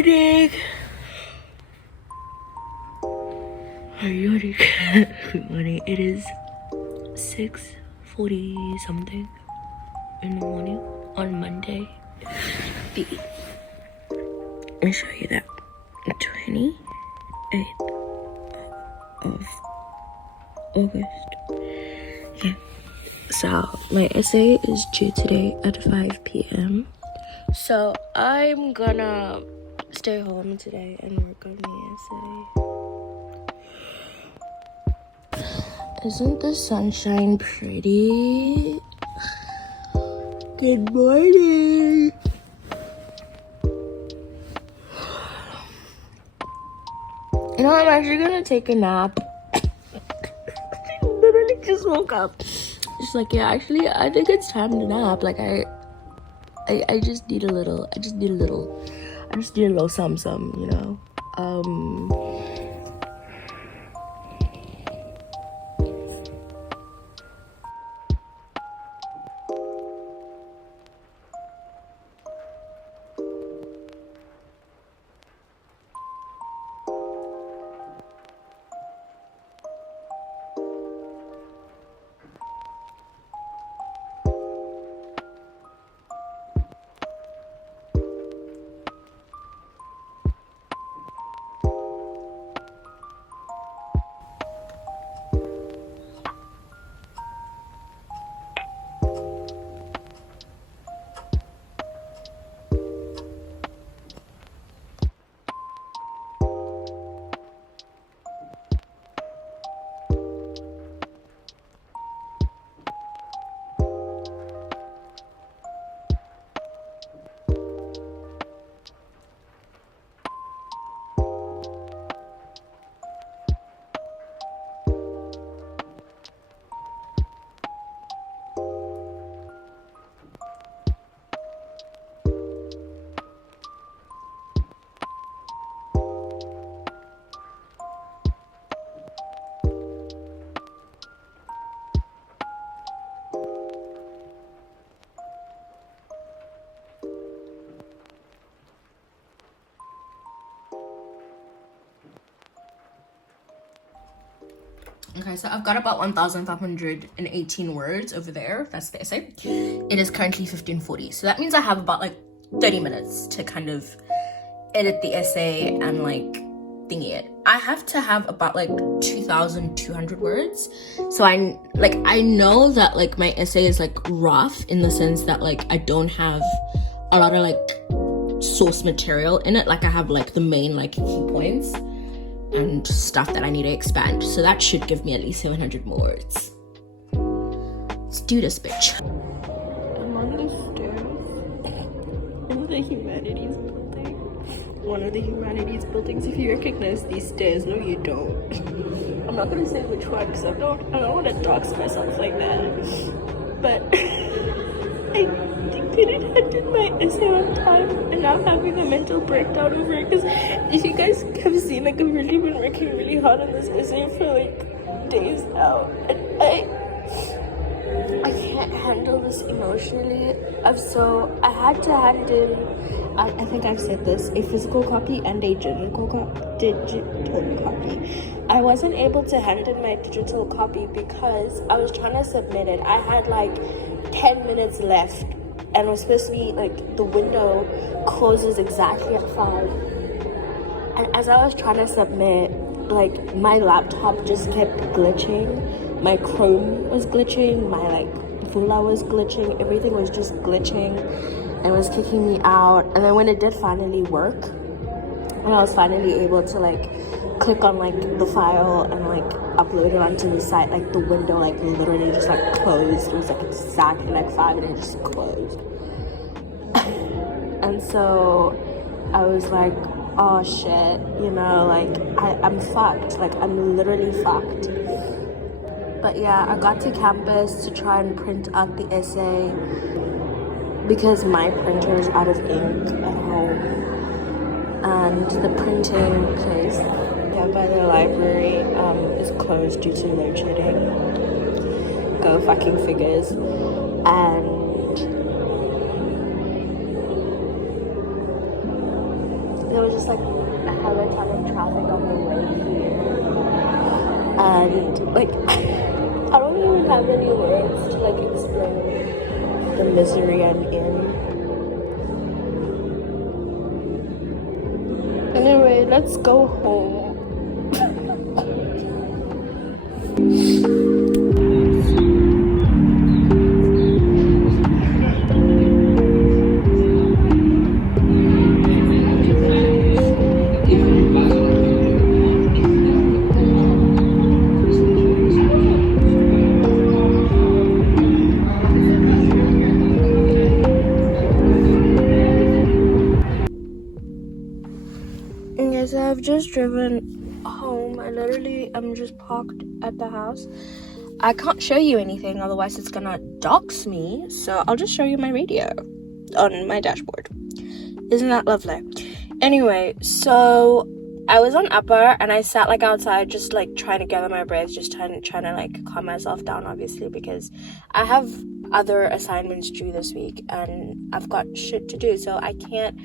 morning. Good morning. It is 6:40 something in the morning on Monday. Let me show you that. 28th of August. Yeah. So my essay is due today at 5 p.m. So I'm gonna stay home today and work on my essay. Isn't the sunshine pretty? Good morning. You know, I'm actually gonna take a nap. I literally just woke up. Just like, yeah, actually, I think it's time to nap. Like, I just need a little some, you know. Okay, so I've got about 1,518 words over there. That's the essay. It is currently 15:40. So that means I have about like 30 minutes to kind of edit the essay and like thingy it. I have to have about like 2,200 words. So I know that like my essay is like rough in the sense that like I don't have a lot of like source material in it. Like I have like the main like key points and stuff that I need to expand. So that should give me at least 700 more words. Let's do this, bitch. I'm on the stairs in the humanities building. One of the humanities buildings. If you recognize these stairs, no you don't. I'm not gonna say which one because I don't want to dox myself like that. But I didn't handle my essay on time and I'm having a mental breakdown over it because if you guys have seen, like I've really been working really hard on this essay for like days now and I can't handle this emotionally. So I had to hand in, I think I've said this, a physical copy and a digital copy. I wasn't able to hand in my digital copy because I was trying to submit it. I had like 10 minutes left and it was supposed to be like the window closes exactly at 5. And as I was trying to submit, like my laptop just kept glitching. My Chrome was glitching, my like Vula was glitching, everything was just glitching and was kicking me out. And then when it did finally work, and I was finally able to like click on like the file and like upload it onto the site, like the window like literally just like closed. It was like exactly like 5 and it just closed. And so I was like, oh shit, you know, like I'm fucked, like I'm literally fucked. But yeah, I got to campus to try and print out the essay because my printer is out of ink at home and the printing place by the library is closed due to load shedding. Go fucking figures. And there was just like a hella ton of traffic on the way here. And like I don't even have any words to like explain the misery I'm in. Anyway, let's go home. So I've just driven home. I'm just parked at the house. I can't show you anything, otherwise it's gonna dox me. So I'll just show you my radio on my dashboard. Isn't that lovely? Anyway, so I was on upper and I sat like outside, just like trying to gather my breath, just trying to like calm myself down, obviously, because I have other assignments due this week and I've got shit to do, so I can't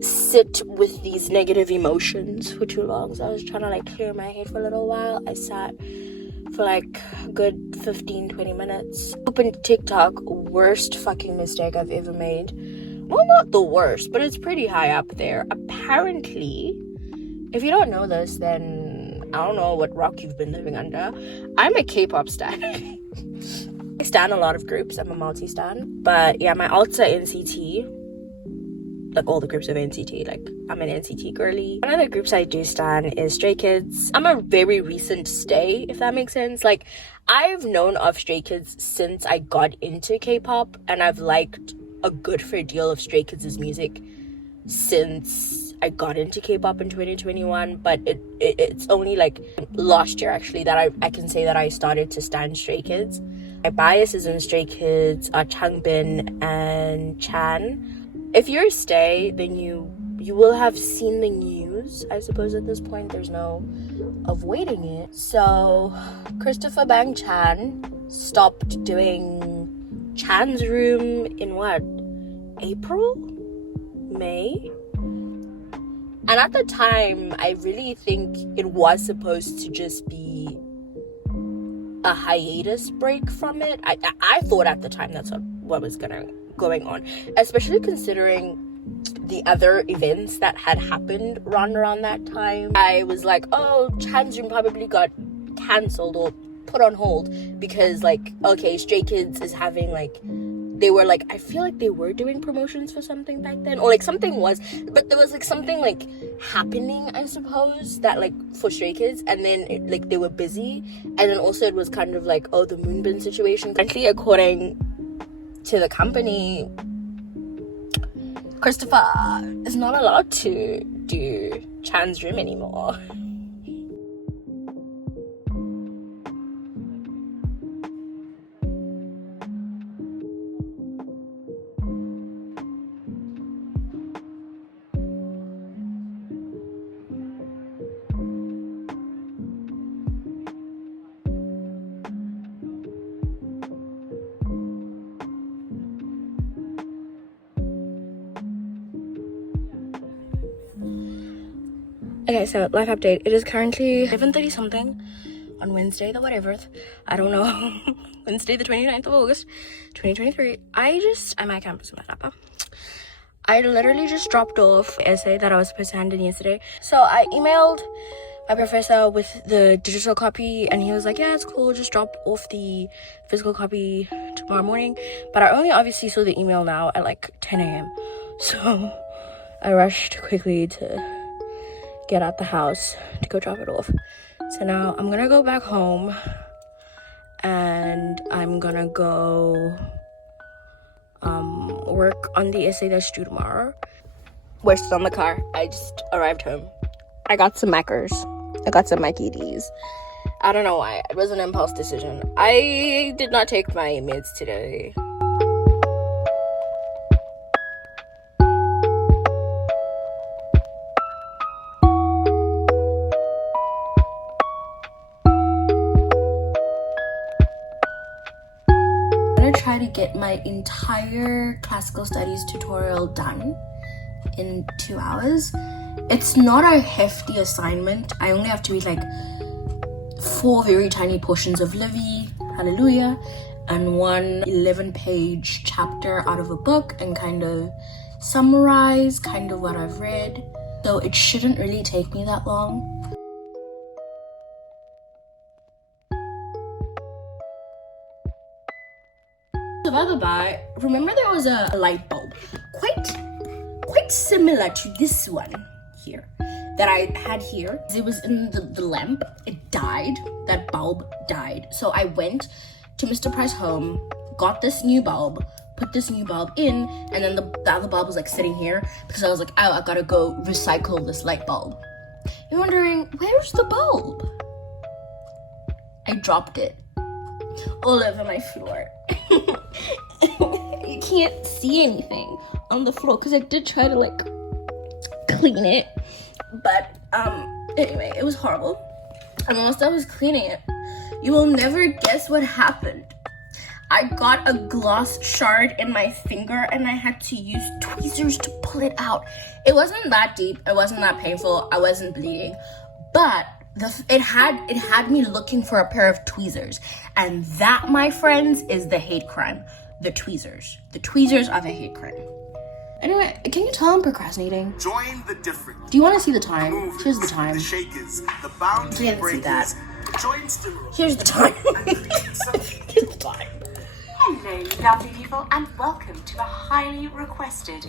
sit with these negative emotions for too long. So I was trying to like clear my head for a little while. I sat for like a good 15-20 minutes. Opened TikTok. Worst fucking mistake I've ever made. Well, not the worst, but it's pretty high up there. Apparently, if you don't know this, then I don't know what rock you've been living under. I'm a K-pop stan. I stan a lot of groups. I'm a multi-stan. But yeah, my alts are NCT. Like all the groups of NCT, like I'm an NCT girly. One of the groups I do stan is Stray Kids. I'm a very recent stay, if that makes sense. Like I've known of Stray Kids since I got into K-pop, and I've liked a good fair deal of Stray Kids' music since I got into K-pop in 2021. But it's only like last year actually that I can say that I started to stan Stray Kids. My biases in Stray Kids are Changbin and Chan. If you're a stay, then you will have seen the news. I suppose at this point there's no avoiding it. So Christopher Bang Chan stopped doing Chan's Room in what? April? May? And at the time, I really think it was supposed to just be a hiatus break from it. I thought at the time that's what was going on, especially considering the other events that had happened around that time. I was like, oh, Chan's Room probably got cancelled or put on hold because like, okay, Stray Kids is having like, they were like, I feel like they were doing promotions for something back then, or like something was, but there was like something like happening, I suppose, that like for Stray Kids, and then like they were busy, and then also it was kind of like, oh, the Moonbin situation. Currently, according to the company, Christopher is not allowed to do Chan's Room anymore. Okay, so life update. It is currently 11:30 something on Wednesday the whatever. I don't know. Wednesday the 29th of August, 2023. I'm at campus in Lerato. I literally just dropped off an essay that I was supposed to hand in yesterday. So I emailed my professor with the digital copy, and he was like, yeah, it's cool, just drop off the physical copy tomorrow morning. But I only obviously saw the email now at like 10 a.m. So I rushed quickly to get out the house to go drop it off. So now I'm gonna go back home and I'm gonna go work on the essay that's due tomorrow. We're still in the car. I just arrived home. I got some Mackers. I got some Mikey D's. I don't know why. It was an impulse decision. I did not take my meds today. Try to get my entire classical studies tutorial done in 2 hours. It's not a hefty assignment. I only have to read like 4 very tiny portions of Lilly, hallelujah, and one 11-page chapter out of a book and kind of summarize kind of what I've read. So it shouldn't really take me that long. So by the by, remember there was a light bulb, quite similar to this one here that I had here. It was in the lamp. It died. That bulb died. So I went to Mr. Price Home, got this new bulb, put this new bulb in, and then the other bulb was like sitting here because I was like, oh, I gotta go recycle this light bulb. You're wondering, where's the bulb? I dropped it all over my floor. You can't see anything on the floor because I did try to like clean it, but anyway, it was horrible. And whilst I was cleaning it, you will never guess what happened. I got a glass shard in my finger and I had to use tweezers to pull it out. It wasn't that deep, it wasn't that painful, I wasn't bleeding, but it had me looking for a pair of tweezers, and that, my friends, is the hate crime. The tweezers are the hate crime. Anyway, can you tell I'm procrastinating? Join the different. Do you want to see the time? Here's the time. The shakers, the boundary Can't see that. Join Stimulus. Here's the time. Here's the time. Hello, lovely people, and welcome to a highly requested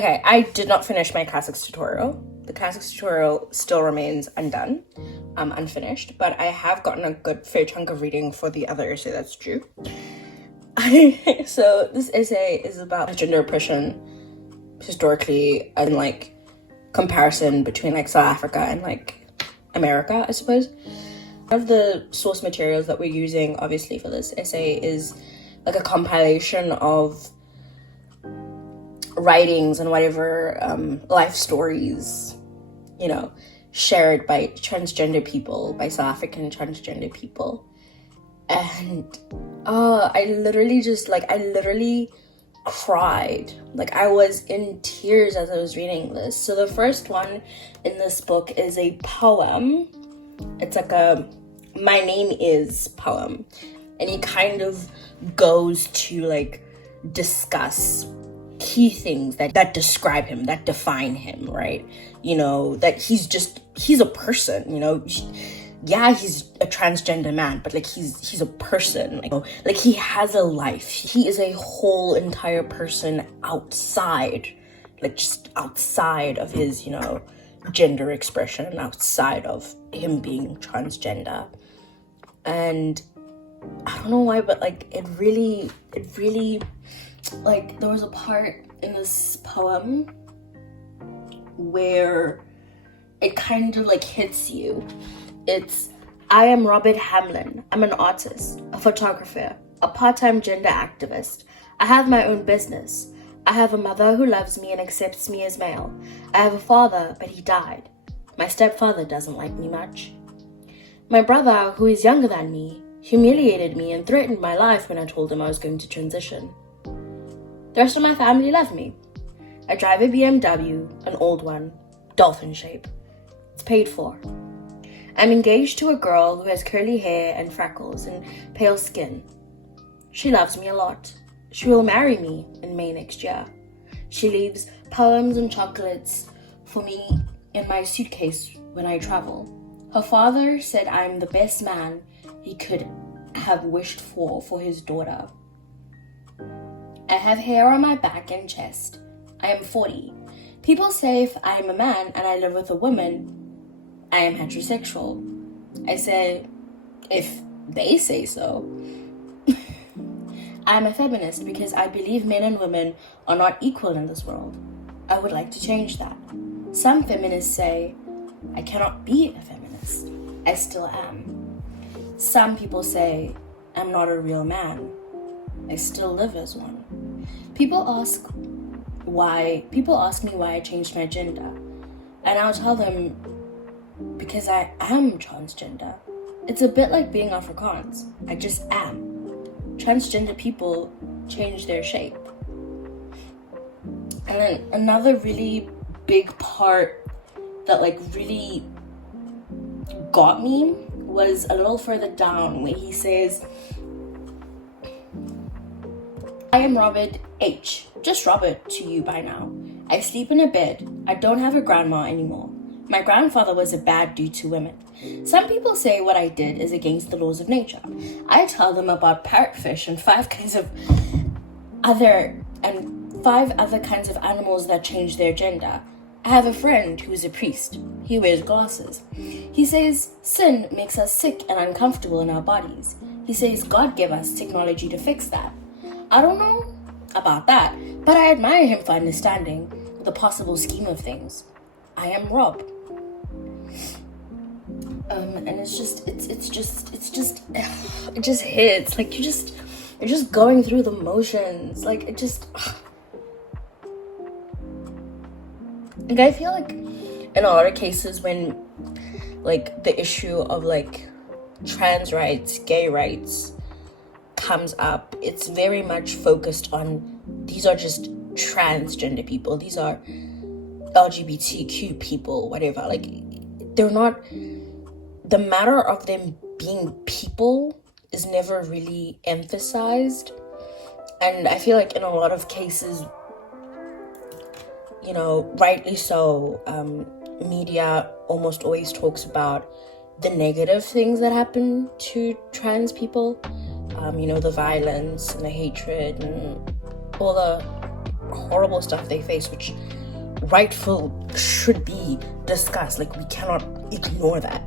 Okay, I did not finish my classics tutorial. The classics tutorial still remains undone, unfinished, but I have gotten a good fair chunk of reading for the other essay that's due. So this essay is about gender oppression historically and like comparison between like South Africa and like America, I suppose. One of the source materials that we're using obviously for this essay is like a compilation of writings and whatever life stories, you know, shared by transgender people, by South African transgender people. And I literally cried. Like, I was in tears as I was reading this. So the first one in this book is a poem. It's like a "My name is" poem, and he kind of goes to like discuss key things that describe him, that define him, right? You know, that he's a person, you know. Yeah, he's a transgender man, but like he's a person, like he has a life. He is a whole entire person outside, like just outside of his, you know, gender expression, outside of him being transgender. And I don't know why, but like it really like there was a part in this poem where it kind of like hits you. It's, I am Robert Hamlin. I'm an artist, a photographer, a part-time gender activist. I have my own business. I have a mother who loves me and accepts me as male. I have a father, but he died. My stepfather doesn't like me much. My brother, who is younger than me, humiliated me and threatened my life when I told him I was going to transition. The rest of my family love me. I drive a BMW, an old one, dolphin shape. It's paid for. I'm engaged to a girl who has curly hair and freckles and pale skin. She loves me a lot. She will marry me in May next year. She leaves poems and chocolates for me in my suitcase when I travel. Her father said I'm the best man he could have wished for his daughter. I have hair on my back and chest. I am 40. People say if I am a man and I live with a woman, I am heterosexual. I say, if they say so. I am a feminist because I believe men and women are not equal in this world. I would like to change that. Some feminists say, I cannot be a feminist. I still am. Some people say, I'm not a real man. I still live as one. People ask me why I changed my gender. And I'll tell them, because I am transgender. It's a bit like being Afrikaans. I just am. Transgender people change their shape. And then another really big part that like really got me was a little further down where he says, I am Robert H. Just Robert to you by now. I sleep in a bed. I don't have a grandma anymore. My grandfather was a bad dude to women. Some people say what I did is against the laws of nature. I tell them about parrotfish and five other kinds of animals that change their gender. I have a friend who is a priest. He wears glasses. He says sin makes us sick and uncomfortable in our bodies. He says God gave us technology to fix that. I don't know about that, but I admire him for understanding the possible scheme of things. I am Rob. And it just hits. Like you're just going through the motions. Like it just, like I feel like in a lot of cases when like the issue of like trans rights, gay rights comes up, it's very much focused on these are just transgender people. These are LGBTQ people, whatever. Like they're not, the matter of them being people is never really emphasized. And I feel like in a lot of cases, you know, rightly so, media almost always talks about the negative things that happen to trans people. You know, the violence and the hatred and all the horrible stuff they face, which rightful should be discussed. Like we cannot ignore that.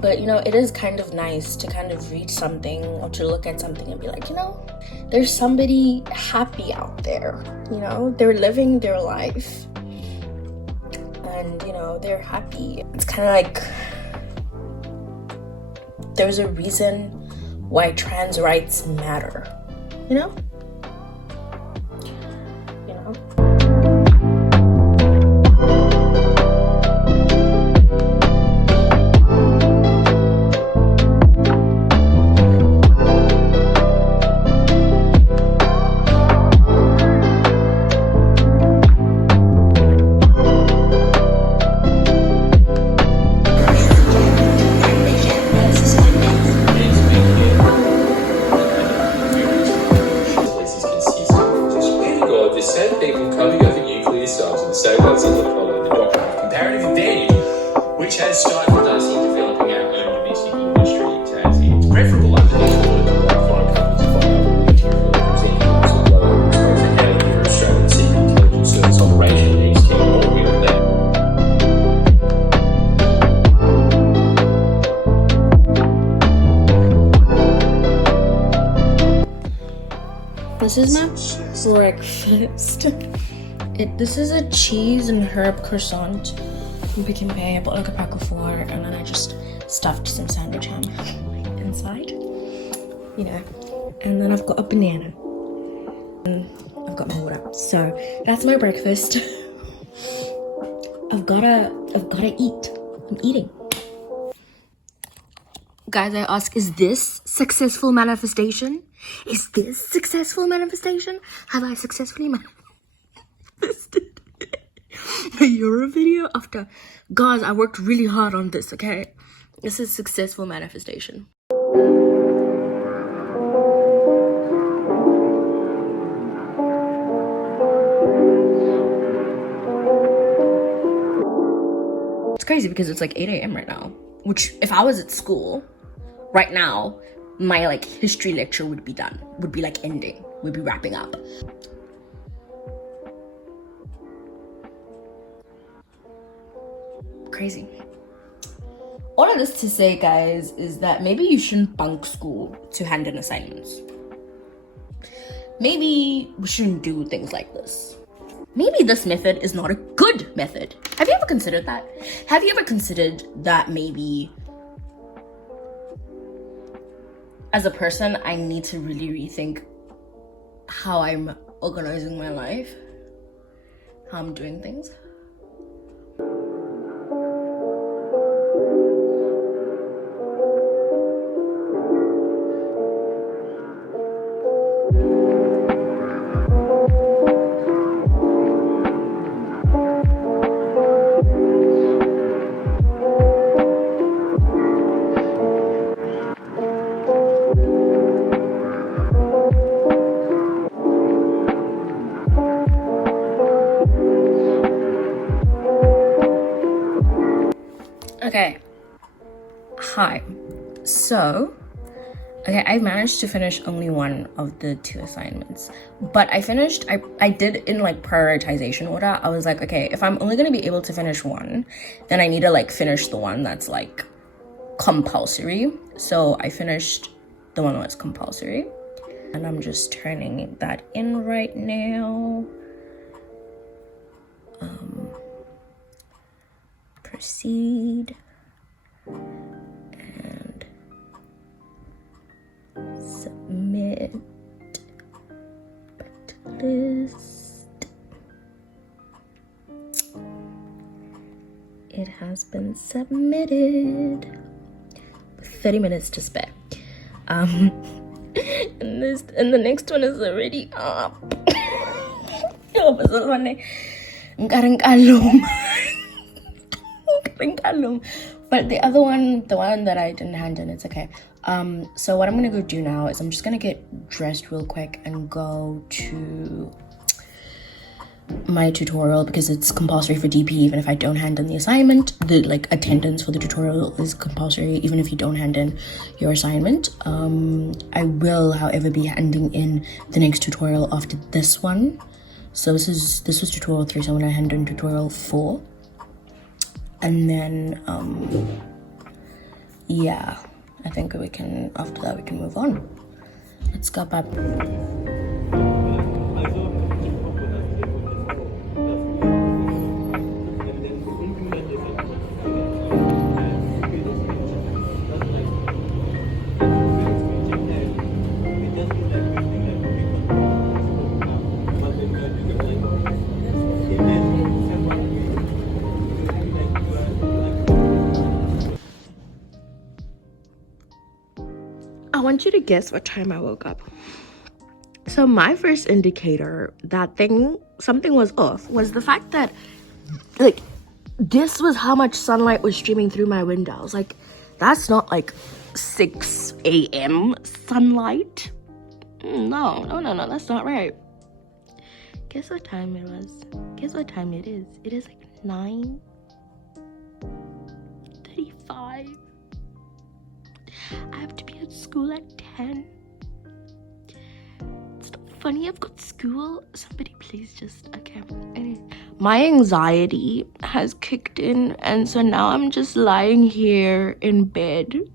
But you know, it is kind of nice to kind of read something or to look at something and be like, you know, there's somebody happy out there, you know, they're living their life and you know, they're happy. It's kind of like there's a reason why trans rights matter, you know? This is my breakfast. This is a cheese and herb croissant from Pick and Pay. I bought like a pack of 4 and then I just stuffed some sandwich ham inside, you know. And then I've got a banana. And I've got my water. So that's my breakfast. I've gotta eat. I'm eating. Guys, I ask, is this successful manifestation? Is this successful manifestation? Have I successfully manifested a Euro video after? Guys, I worked really hard on this, okay? This is successful manifestation. It's crazy because it's like 8 a.m. right now, which if I was at school right now, my like history lecture would be done, would be like ending, would be wrapping up. Crazy. All of this to say, guys, is that maybe you shouldn't bunk school to hand in assignments. Maybe we shouldn't do things like this. Maybe this method is not a good method. Have you ever considered that? Have you ever considered that maybe as a person, I need to really rethink how I'm organizing my life, how I'm doing things? Okay, hi. So, okay, I managed to finish only one of the 2 assignments, but I did in like prioritization order. I was like, okay, if I'm only gonna be able to finish one, then I need to like finish the one that's like compulsory. So I finished the one that's compulsory, and I'm just turning that in right now. Proceed and submit back to list. It has been submitted with 30 minutes to spare. And the next one is already up. But the other one, the one that I didn't hand in, it's okay. So what I'm gonna go do now is I'm just gonna get dressed real quick and go to my tutorial because it's compulsory for DP. Even if I don't hand in the assignment, the like attendance for the tutorial is compulsory even if you don't hand in your assignment. I will, however, be handing in the next tutorial after this one. So this was tutorial 3, so I'm gonna hand in tutorial 4. And then, yeah, I think we can, after that, we can move on. Let's go back. I want you to guess what time I woke up. So my first indicator that something was off was the fact that like this was how much sunlight was streaming through my window. I was like, that's not like 6 a.m. sunlight. No, that's not right. Guess what time it was? Guess what time it is? It is like 9:35. I have to be at school at 10. It's not funny, I've got school. Somebody please just, okay. My anxiety has kicked in, and so now I'm just lying here in bed,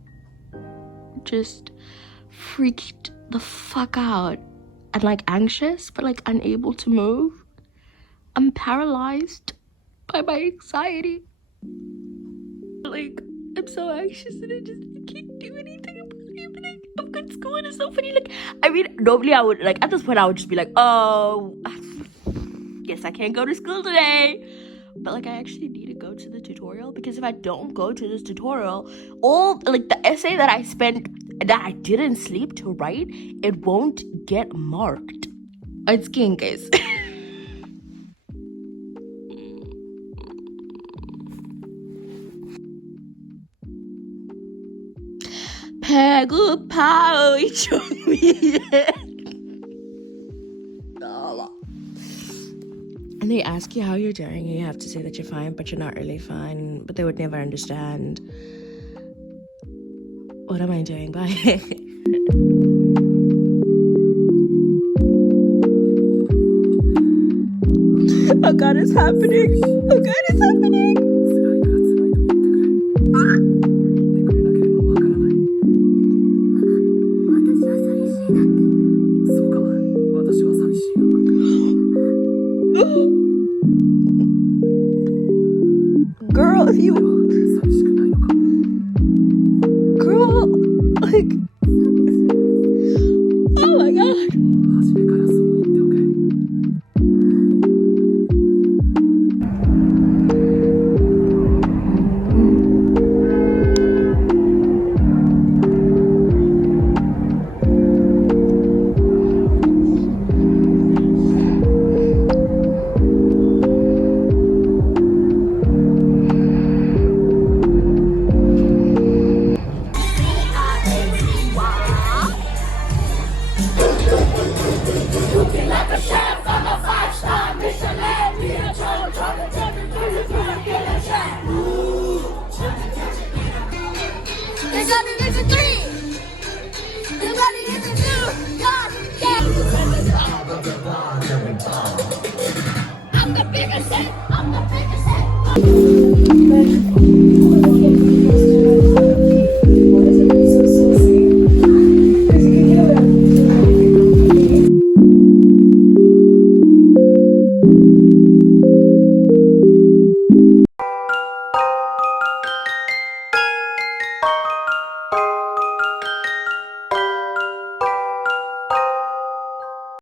just freaked the fuck out and like anxious, but like unable to move. I'm paralyzed by my anxiety. Like, I'm so anxious and I can't do anything about it. But I've got school and it's so funny. Like, I mean, normally I would, like, at this point I would just be like, oh, guess I can't go to school today. But, like, I actually need to go to the tutorial, because if I don't go to this tutorial, all, like, the essay that I spent, that I didn't sleep to write, it won't get marked. It's skiing, guys. 배고파 and they ask you how you're doing, and you have to say that you're fine, but you're not really fine. But they would never understand. What am I doing? Bye. Oh God, it's happening. Oh God, it's happening. Girl, like, oh my God.